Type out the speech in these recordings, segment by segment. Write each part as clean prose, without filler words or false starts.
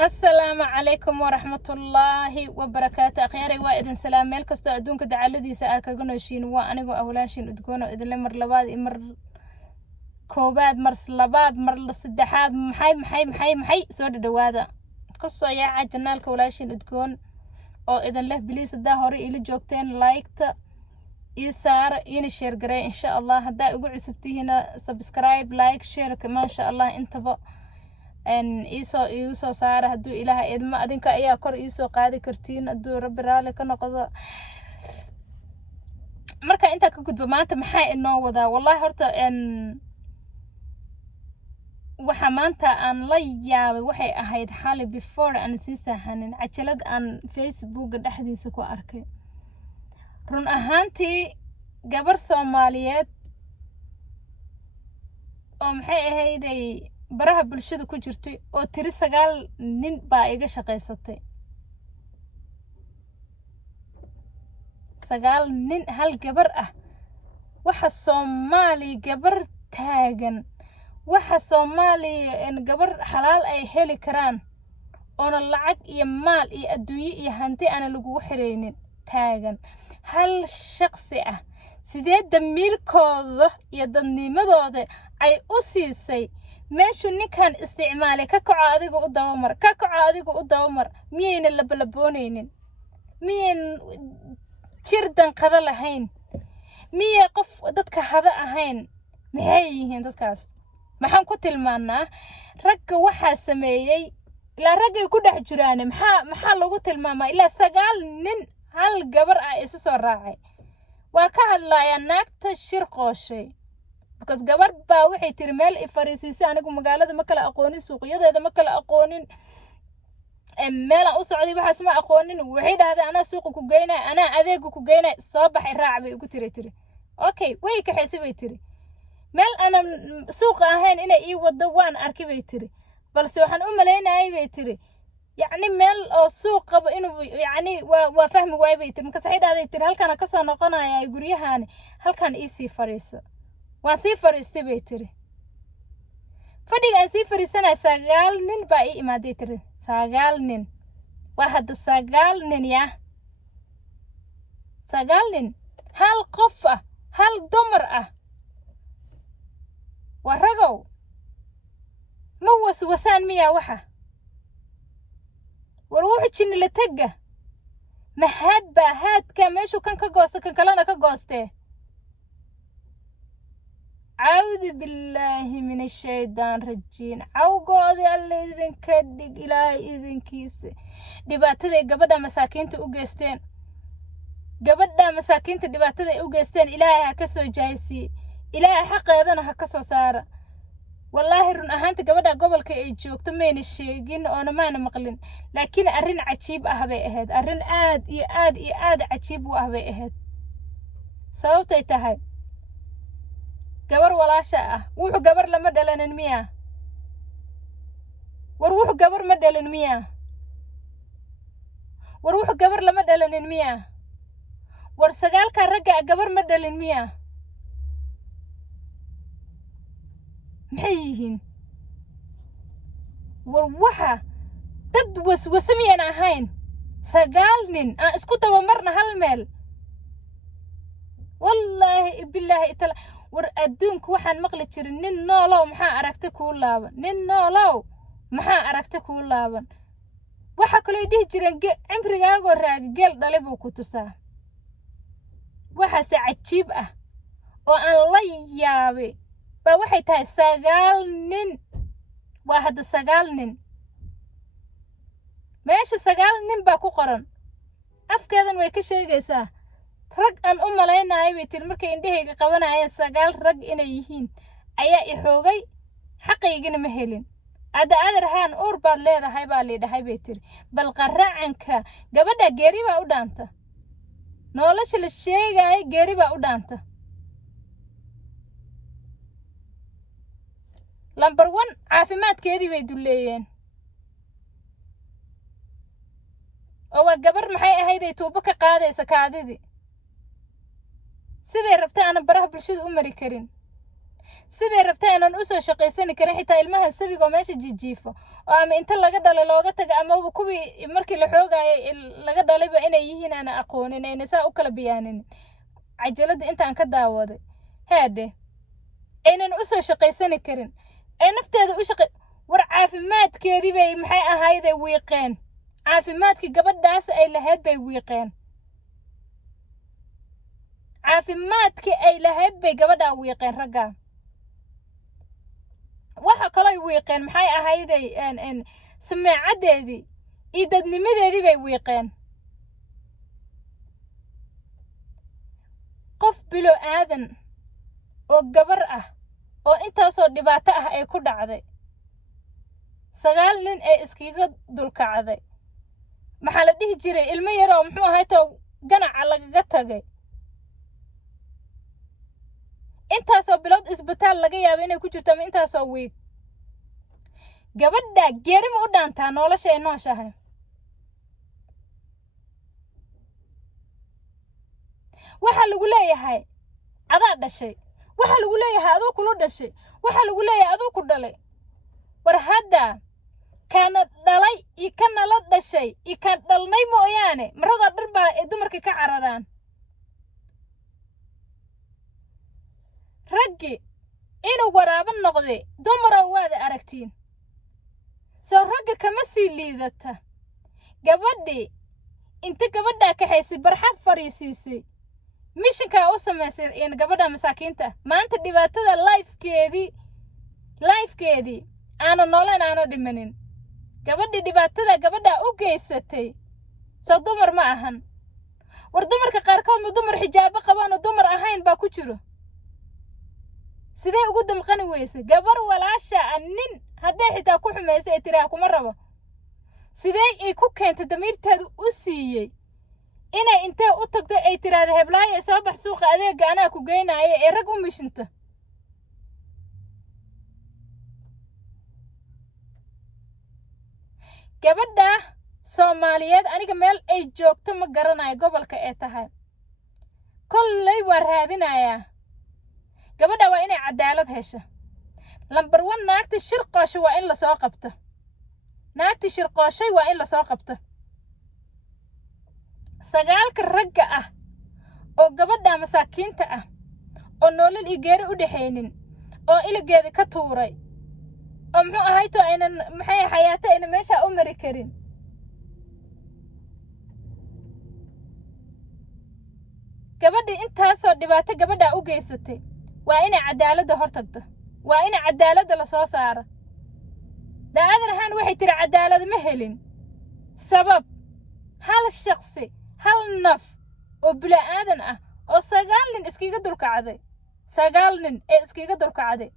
السلام عليكم ورحمة الله وبركاته. أخيرا وإذن سلام ميل كستو أدونك دعالدي ساكا قنوشين وأنيقو أولاشين أدقونو إذن لمر لباد إمر كوباد مرس لباد مر لصدحاد محي سود دوادا قصو يا عجنالك أولاشين أدقون أو إذن له بليس دا هوري إلي جوكتين لايكتا إيسار إيني شير قري إن شاء الله هدا إقو عسبتي هنا سبسكرايب لايك شير كمان إن شاء الله انتبا iisoo saara hadduu ilaahay idmo adinka ayaa kor iisoo qaadi kartiin hadduu rabbi raali ka noqdo. marka inta ka gudbo maanta maxaa inoo wadaa wallahi horta waxa maanta aan la yaabay waxay ahayd xali before aan sii sahanin cajalad aan Facebook dhexdiisa ku arkay. run ahaantii gabar Soomaaliyeed oo maxay ahayday baraha bulshada ku jirtay oo tiri 9 nin baa iga shaqeysatay. 9 nin hal gabar ah. waxa Soomaali gabar taagan, waxa Soomaali in gabar xalaal ay heli karaan oo lacag iyo maal iyo adduunyo iyo hanti aan lagu xireynin taagan hal shakhsi ah. sidee damiirkooda iyo dadnimadooda ay u siisay meeshu ninkan isticmaalay ka kaco adigu u dawmar miyayna labalaboonaynin, miyan jirdan qada lahayn, miya qof dadka hada ahayn. maxay yihiin dadkaas? maxaan ku tilmaanaa ragga waxa sameeyay ilaa ragga ku dhex jiraan maxaa lagu tilmaamaa ilaa 9 nin hal gabar ah isu soo raacay. waa ka hadlayaa naagta shirqooshay because gabar baa waxay tiri meel ifariisay anigu magaalada ma kala aqoonin, suuqyadeeda ma kala aqoonin, meel aan u socday waxaas ma aqoonin. waxay dhahday ana suuqa ku geynaa, ana adeega ku geynaa, soo baxay raac bay ugu tiri okay way ka xisay bay tiri meel ana suuqa ahayn inay ii wado waan arkay bay tiri balse waxaan u maleynayay bay tiri يعني ميل أو سوق إنه يعني وفهم وايبيت من كسحيد هذا يتر هل كان كسر نقنا يا يقوليها هني هل كان إيسي فريس واسي فريس تبيتري فدي أسي فريسنا سجال نين باقي ما ديتري سجال نين واحد سجال نين يا سجال نين هل قفة هل دمرة ورجو موس وسان ميا وحة وروح تشين لتجه مهاد بهاد كمشو كان كجوست كان كلنا كجوسته. أعوذ بالله من الشيطان الرجيم. عوقودي الله إذن كدق إلى إذن كيس دبعتي قبضة مساكين تأجستين قبضة مساكين دبعتي أجستين إلهي هكسو جايسي إلهي حق يدنا هكسو سارة والله رن أهانت قبضة قبل كي يجوك تمين الشيقين أنا ما أنا مقلن لكن أرن عجيب أهبي أهد أرن آد عجيب وأهبي أهد سوتي تهاي قبر ولا شاء وحو قبر لما دلن مياه وروحو قبر ما دلن مياه وروحو قبر لما دلن مياه ورسقال كان رجع قبر ما دلن مياه محيهين وروحا تدوس وسمينا هاين سقالنين اسكت ومرنا هالميل والله بالله اتلا ور أدونك وحن مقلة شر نين نولو محا أركتك كلابن نين نولو محا أركتك كلابن waxa kale ay dhihi jireen cimrigaaga raag geel dhalay buu ku tusaa. waxa cajiib ah oo aan la yaabay ba waxay tahay 9 nin waa hadda 9 nin meesha 9 nin baa ku qoran afkeedan way ka sheegaysaa rag aan u maleynaayo bay tir markay indhahayga qabanayeen 9 rag inay yihiin ayaa i xoogay xaqaygina ma helin ada adarhaan uur baad leedahay baa leedahay bay tir bal qaracanka gabadha geeri baa u dhaanta nolosha la sheegay geeri baa u dhaanta. number 1 caafimaadkeedii bay duleeyeen oo waa gabar maxay ahayd ay tuubo ka qaadaysa kaadidii sidee rabtay aan baraha bulshada u mari karin sidee rabtaa inaan u soo shaqaysan karin xitaa ilmaha sabiga meesha jijiifo oo ama inta laga dhalay looga taga ama kuwii markii la xoogayay laga dhalayba inay yihiin aan aqoonin inay saa u kala biyaanin cajalada intaan ka daawaday haade aynan u soo shaqaysan karin ay nafteeda u shaqay war caafimaadkeedii bay maxay ahayday wiiqeen caafimaadkii gabadhaas ay lahayd bay wiiqeen caafimaadkii ay lahayd bay gabadhaa wiiqeen ragga waxa kale ay wiiqeen maxay ahayday sameecadeedii iyo dadnimadeedii bay wiiqeen qof bilo aadan oo gabar ah oo intaasoo dhibaato ah ay ku dhacday 9 nin ee iskiga dulkacday maxaa la dhihi jiray ilmo yar oo muxuu ahayto ganaca lagaga tagay intaasoo bilood isbitaal laga yaabo inay ku jirto ama intaasoo wiig gabadha geeri ma u dhaantaa nolosha ay nooshahay waxa lagu leeyahay adaa dhashay waxa lagu leeyahay adoo kula dhashay waxa lagu leeyahay adoo ku dhalay war hadda kana dhalay iyo kana la dhashay iyo kan dhalnay mooyaane marada dharba ay dumarka ka cararaan raggi inuu waraabo noqday dumara waad aragtiin soo ragga kama sii liidata gabadhi inta gabadha ka haysay barxad fariisiisay mishinka u sameysay in gabadha masaakiinta maanta dhibaatada lifekeedii aana noolaan aana dhimanin gabadhi dhibaatada gabadha u geysatay soo dumar ma ahan war dumarka qaarkood ma dumar xijaabo qabaan oo dumar ahayn baa ku jiro sidee ugu damqani weyse gabar walaasha nin hadday xitaa ku xumeysay ee tiraa kuma rabo sidee ay ku keentay damiirteedu u siiyey inay intee u tagto ay tiraahdo heblaay ee soo bax suuqa adeega anaa ku geynaayo ee rag u mishinta gabadha Soomaaliyeed aniga meel ay joogto ma garanayo gobolka ee tahay kolley waa raadinayaa gabadha waa inay cadaalad hesho lambar 1 naagta shirqooshay waa in la soo qabto naagta shirqooshay waa in la soo qabto 9 ragga ah oo gabadha masaakiinta ah oo nolol iyo geeri u dhaxaynin oo iligeeda ka tuuray oo muxuu ahayto aynan maxay xayaato ayna meesha u mari karin gabadhi intaasoo dhibaato gabadha u geysatay waa inay cadaalada hortagto waa inay cadaalada la soo saaro daadan ahaan waxay tiri cadaalad ma helin sabab hal shakhsi hal naf oo bila aadan ah oo 9 nin iskiga dulkacday 9 nin ee iskiga dulkacday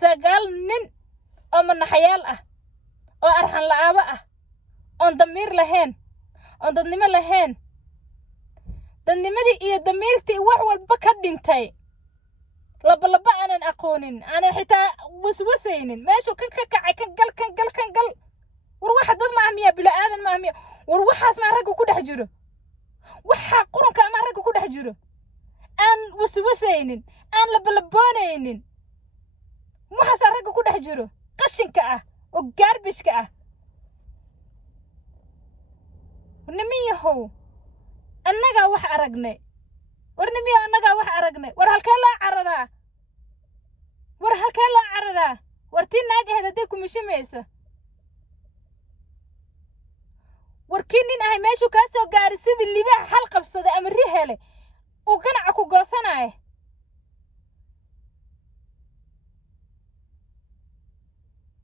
9 nin oo manaxayaal ah oo arxan la'aaba ah oo damiir lahayn oo dadnimo lahayn dadnimadii iyo damiirtii wax walba ka dhintay laba aanan aqoonin aanan xitaa waswasaynin meeshu kan kacay kan gal war waxa dad ma ahmiya bila aadan ma ahmiya war waxaas ma rag ku dhex jiro waxa qurunka ma rag ku dhex jiro aan waswasaynin aan laboonaynin waxaas rag ku dhex jiro qashinka ah oo garbishka ah nimiyahow annaga wax aragnay warnimiyo annaga wax aragnay war halkee loo cararaa war tii naagaheed hadday ku mishimaysa war kii nin ahay meeshuu kaa soo gaaray sidii libaax hal qabsaday ama ri hele uu ganaca ku goosanaayo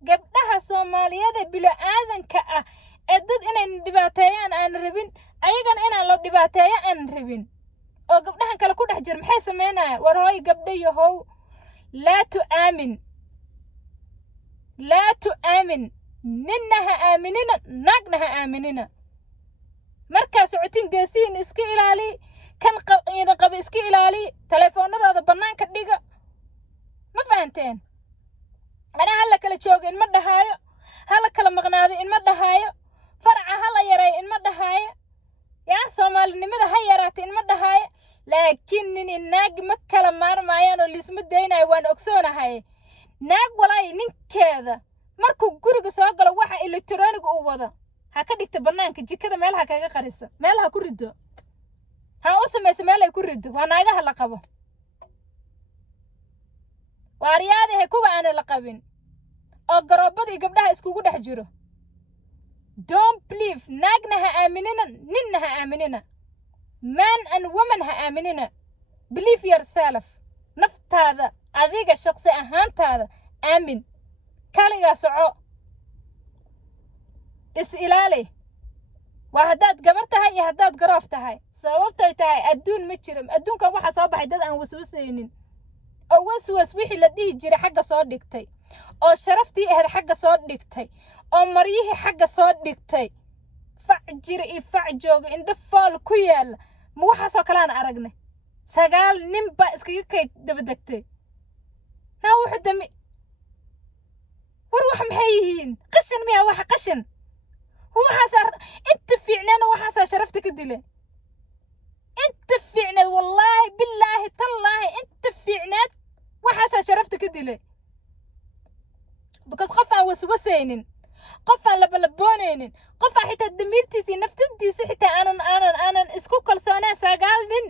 gabdhaha Soomaaliyeed ee bilo aadanka ah ee dad inay dhibaateeyaan aan rabin ayagana inaan loo dhibaateeyo aan rabin oo gabdhahan kale ku dhex jir maxay sameynayaan war hooy gabdhayahow laa tu'aamin ninna ha aaminina naagna ha aaminina markaa socotiin geesiin iska ilaali kan idan qaba iska ilaali telefoonadooda bannaanka dhiga ma fahanteen ana hala kala joogo in ma dhahaayo hala kala maqnaado in ma dhahaayo farca hala yaray in ma dhahaayo yaa Soomaalinimada ha yaraatay in ma dhahaayo laakiin nin naag ma kala maarmaayaan oo lisma daynayo waan ogsoonahay naag walaay ninkeeda markuu guriga soo galo waxa electronic uu wado ha ka dhigta banaanka jikada meelaha kaga qarisa meelaha ku rido ha u samaysa meel ay ku rido waa naagaha la qabo waariyadaha kuwa aan la qabin oo garoobada gabdhaha iskugu dhex jiro don't believe naagna ha aaminina ninna ha aaminina man and woman ha aaminina believe yourself naftaada adiga shakhsi ahaantaada aamin kaligaa soco is ilaali waa haddaad gabar tahay iyo haddaad garoob tahay sababtay tahay adduun ma jiro adduunkan waxa soo baxay dad aan waswasaynin oo waswas wixii la dhihi jiray xagga soo dhigtay oo sharaftii ahayd xagga soo dhigtay oo maryihii xagga soo dhigtay fac jira iyo fac jooga indho fool ku yaala ma waxaasoo kalean aragnay 9 nin baa iskaga kay dabadegtay naa wuxuu dami war wax maxay yihiin qashin miyaa waxa qashin waxaas inta fiicneena waxaas sharafta ka dilay inta fiicneed wallaahi billaahi tallaahi inta fiicneed waxaas sharafta ka dilay because qof aan waswasaynin qof aan labalaboonaynin qof aan xitaa damiirtiisa naftiisa xitaa aanan isku kalsooneen 9 nin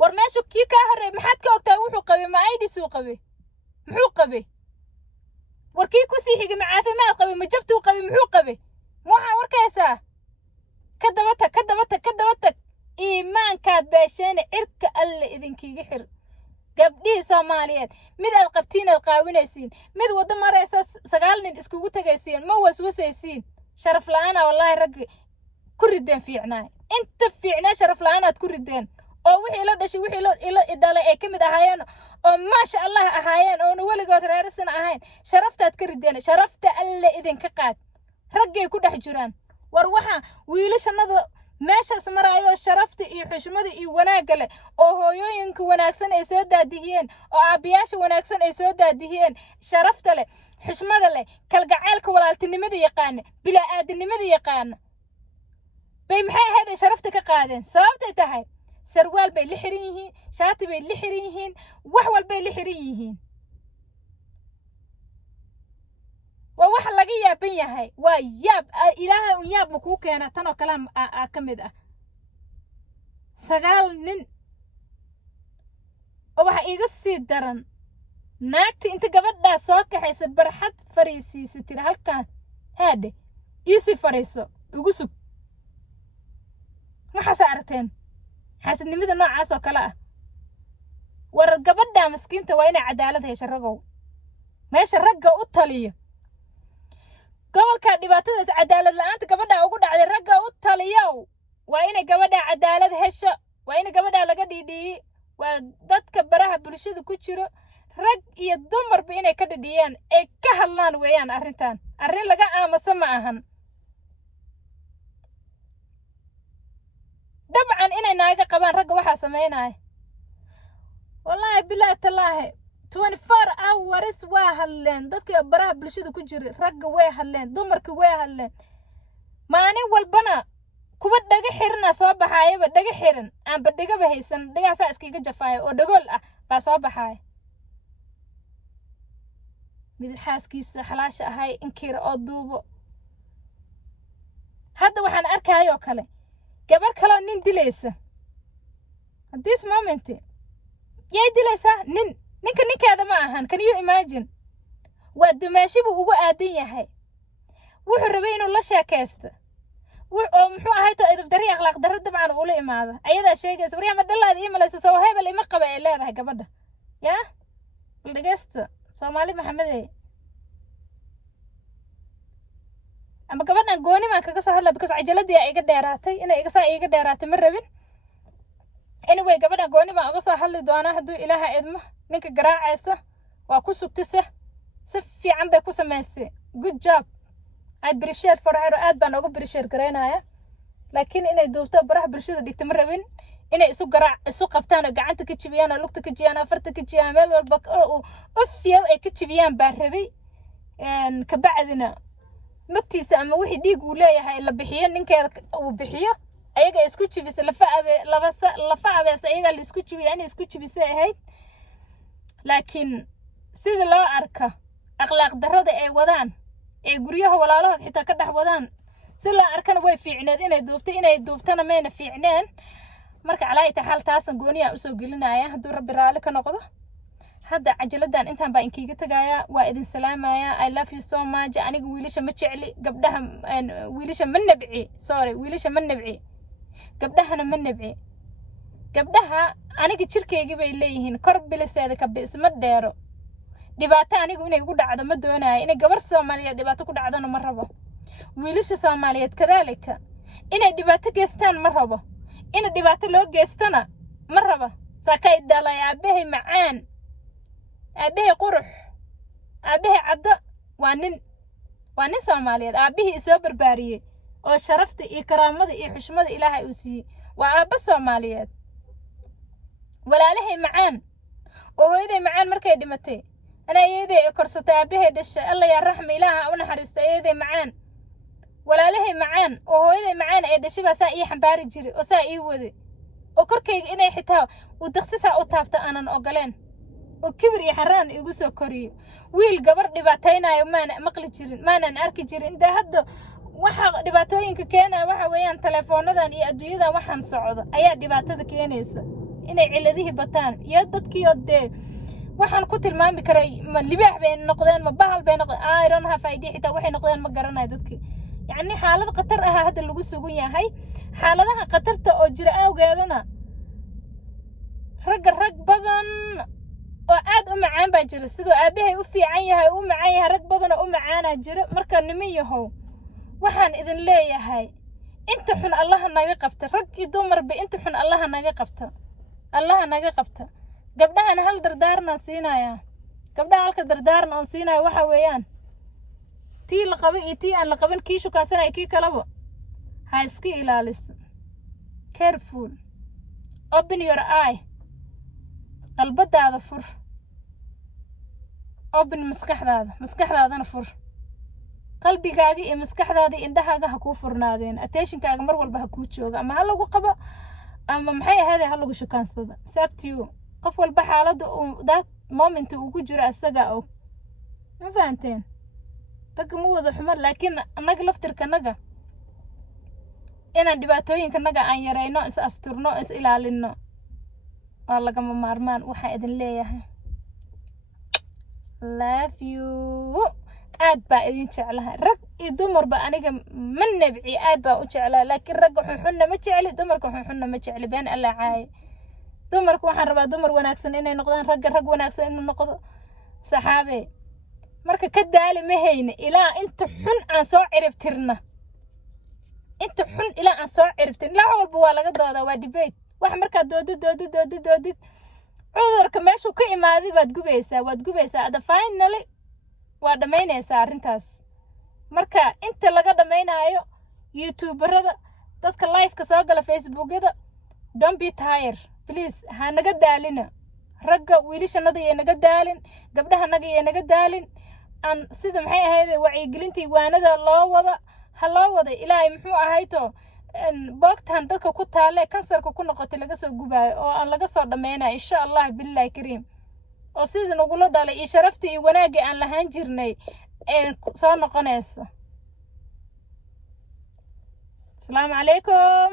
war meeshu kii ka horeey maxaad ka ogtaa wuxuu qabay ma aydis uu qabay muxuu qabay war kii ku sii xigay ma caafimaad qabay ma jabtuu qabay muxuu qabay waxa warkaysaa ka dabatag iimaankaad beesheen cirka alle idinkiiga xir gabdhii Soomaaliyeed mid aad qabtiin aad qaawinaysiin mid wada maraysa 9 nin iskugu tagaysiin ma waswasaysiin sharaf la'aan wallahi rag ku rideen fiicnaa inta fiicnaa sharaf la'aan aad ku rideen oo wixii la dhashay wixii la dhalay ay kamid ahaayeen oo ma sha Allah ahaayeen oo waligood reersan ahayn sharaftaad ka rideen sharafta alle idinka qaad raggay ku dhex jiraan war waxa wiilashanada meeshaas maraayo sharafta iyo xushmada iyo wanaagga leh oo hooyooyinka wanaagsan ay soo daadiyeen oo aabiyaasha wanaagsan ay soo daadiyeen sharafta leh xushmada leh kalgacaylka walaaltinimada yaqaan bila aadinimada yaqaan bay maxay ahayd sharafta ka qaadeen sababtay tahay sarwaal bay la xiran yihiin shaati bay la xiran yihiin wax walbay la xiran yihiin وواحد لقي يا بنيه وياب إله وياب مكوك أنا تنا كلام أكمل ده سجال نن وواحد يقصي درن ناكتي أنت قبل ده ساك حيسب برحت فريسي ستير هالكان هذا يسي فريسو يقصو ما حسارتين حاسد نمد النوع عاسو كلا ورد قبل ده مسكين توين عدالة هيش الرجو ماشي الرجو الطلية gobolka dhibaatadaas cadaalad la'aanta gabadha ugu dhacday ragga u taliyow waa inay gabadha cadaalad hesho waa in gabadha laga dhidhiyay waa dadka baraha bulshada ku jiro rag iyo dumarba inay ka dhidhiyaan ay ka hadlaan weeyaan arrin laga aamuso ma ahan dabcan inay naaga qabaan ragga waxa sameynay wallahi billahi tallaahi 24 hours waa hadleen dadka baraha bulshada ku jira ragga way hadleen dumarka way hadleen maalin walbana kuwa dhaga xirna soo baxayba dhaga xiran aan badhigaba haysan dhagaasa iskaga jafaayo oo dhagool ah baa soo baxay mid xaaskiisa xalaasha ahay inkiir oo duubo hadda waxaan arkayo kale gabar kale nin dilaysa at this moment yay dilaysa ninka ninkeeda ma ahan can you imagine waa dumaashibu ugu aadan yahay wuxuu rabay inuu la sheekaysto oo muxuu ahay to idaf dari akhlaaq darro dabcan uu la imaado ayada sheegaysa wariya ma dhalaad ii malayso soo hebel ima qaba ee leedahay gabadha ya dhageysta Soomaali Maxamed ama gabadhan gooni ma kaga soo hadla because cajaladii ay iga dheeraatay inay iga dheeraatay ma rabin anyway gabadhan gooni ma uga soo hadli doona haduu Ilaahay idmo ninka garaacaysa waa ku sugtisa si fiican bay ku samaysay good job I appreciate for her aad baan ugu appreciate gareynaya laakiin inay duubto baraha bulshada dhigta ma rabin inay isu qabtaan gacanta ka jibiyaan lugta ka jiyaan farta ka jiyaan meel walba oo ufiyo ay ka jibiyaan baa rabay ka bacdina magtiisa ama wixii dhiig uu leeyahay la bixiyo ninkeeda uu bixiyo ayaga isku jibisay lafa abees ayaga la isku jibiyay inay isku jibisay ahayd laakiin sida loo arka akhlaaq darrada ay wadaan ee guryaha walaalahood xitaa ka dhex wadaan si la arkana way fiicneed inay duubtana mayna fiicneen marka calaayta xal taasan gooniya u soo gelinaya hadduu rabbi raali ka noqdo hadda cajiladan intaan baa inkiiga tagaya waa idin salaamaya I love you so much aniga wiilasha ma jecli gabdhaha wiilasha ma nabci gabdhahana ma nabci gabdhaha aniga jirkeyga bay leeyihiin kor biliseeda ka bisma dheero dhibaato anigu inay ugu dhacdo ma doonayo inay gabar Soomaaliyeed dhibaato ku dhacdana ma rabo wiilasha Soomaaliyeed kadaalika inay dhibaato geystaan ma rabo in dhibaato loo geystana ma rabo saakay dhalay aabahay macaan aabahay qurux aabahay cadda waa nin Soomaaliyeed aabahay soo barbaariyay oo sharafta iyo karaamada iyo xushmada Ilaahay u siiyay waa aaba Soomaaliyeed walaalahay macaan oo hooyaday macaan markay dhimatay أنا يدي كرسة به دش الله يرحم إلها وأنا حرست يدي معان ولا له معان وهو يدي معان يدش بس أي حبار جري وسأي وذي وكركي إنا حتى وتخصصها أطابت أنا أقلين وكبر يحران يقصو كوري ويل قبر دبعتينا يوم ما مقل جرين ما نأرك جرين ده هذا waxa dhibaatooyinka keenaya waxa weeyaan teleefoonadan iyo adduunyada waxaan socdo ayaa dhibaatada keenaysa inay ciladihi bataan iyo dadkii odee waxaan ku tilmaami karay ma libaax bay noqdeen ma bahal bay noqdeen I don't have idea xitaa waxay noqdeen ma garanayo dadkii yani xaalad khatar ah hadda lagu sugan yahay xaaladaha khatarta oo jira awgeedana rag badan oo aad u macaan baa jira sidoo aabahay u fiican yahay u macaan yahay rag badan oo u macaana jira marka niman yahow waxaan idin leeyahay inta xun Allah naga qabta rag iyo dumarba inta xun Allah naga qabta gabdhahan hal dardaarna siinaya gabdhaha halka dardaarna oo siinaya waxa weeyaan tii la qabo iyo tii aan la qaban kii shukaansanay kii kalaba ha iska ilaalis careful open your eye qalbadaada fur open maskaxdaadana fur qalbigaaga iyo maskaxdaada indhahaaga ha ku furnaadeen attentionkaaga mar walba ha ku jooga ama ha lagu qabo ama maxay ahayd ha lagu shukaansada sabtiyo qof walba xaaladda that moment uu ku jiro asaga oo ma fahanteen rag ma wada xumar laakiin anaga laftirkanaga inaan dhibaatooyinkanaga aan yareyno is asturno is ilaalino waa lagama maarmaan waxaan idin leeyahay love you aad baa idin jeclahay rag iyo dumarba aniga ma nabci aad baa u jeclaa laakiin rag xunna ma jecli dumarka xunna ma jecli been alla caay dumarku waxaan rabaa dumar wanaagsan inay noqdaan rag wanaagsan inuu noqdo saxaabe marka ka daali ma hayne ilaa inta xun aan soo ciribtirna ilaa walba waa laga doodaa waa debate wax marka doodid cudurka meeshu ka imaaday waad gubaysaa ada finally waa dhamaynaysaa arintaas marka inta laga dhamaynayo youtuberada dadka live ka soo gala facebookada don't be tired please ha naga daalina ragga wiilashanada ay naga daalin gabdhaha naga ay naga daalin aan sida maxay ahayd wacyigelintii waanada loo wada ilaahay muxuu ahayto boogtan dadka ku taale kansarka ku noqotay laga soo gubaayo oo aan laga soo dhameynaa insha Allah billahi kariim oo sida nagula dhalay iyo sharaftii iyo wanaagii aan lahaan jirnay ee soo noqonayso. Assalaamu calaykum.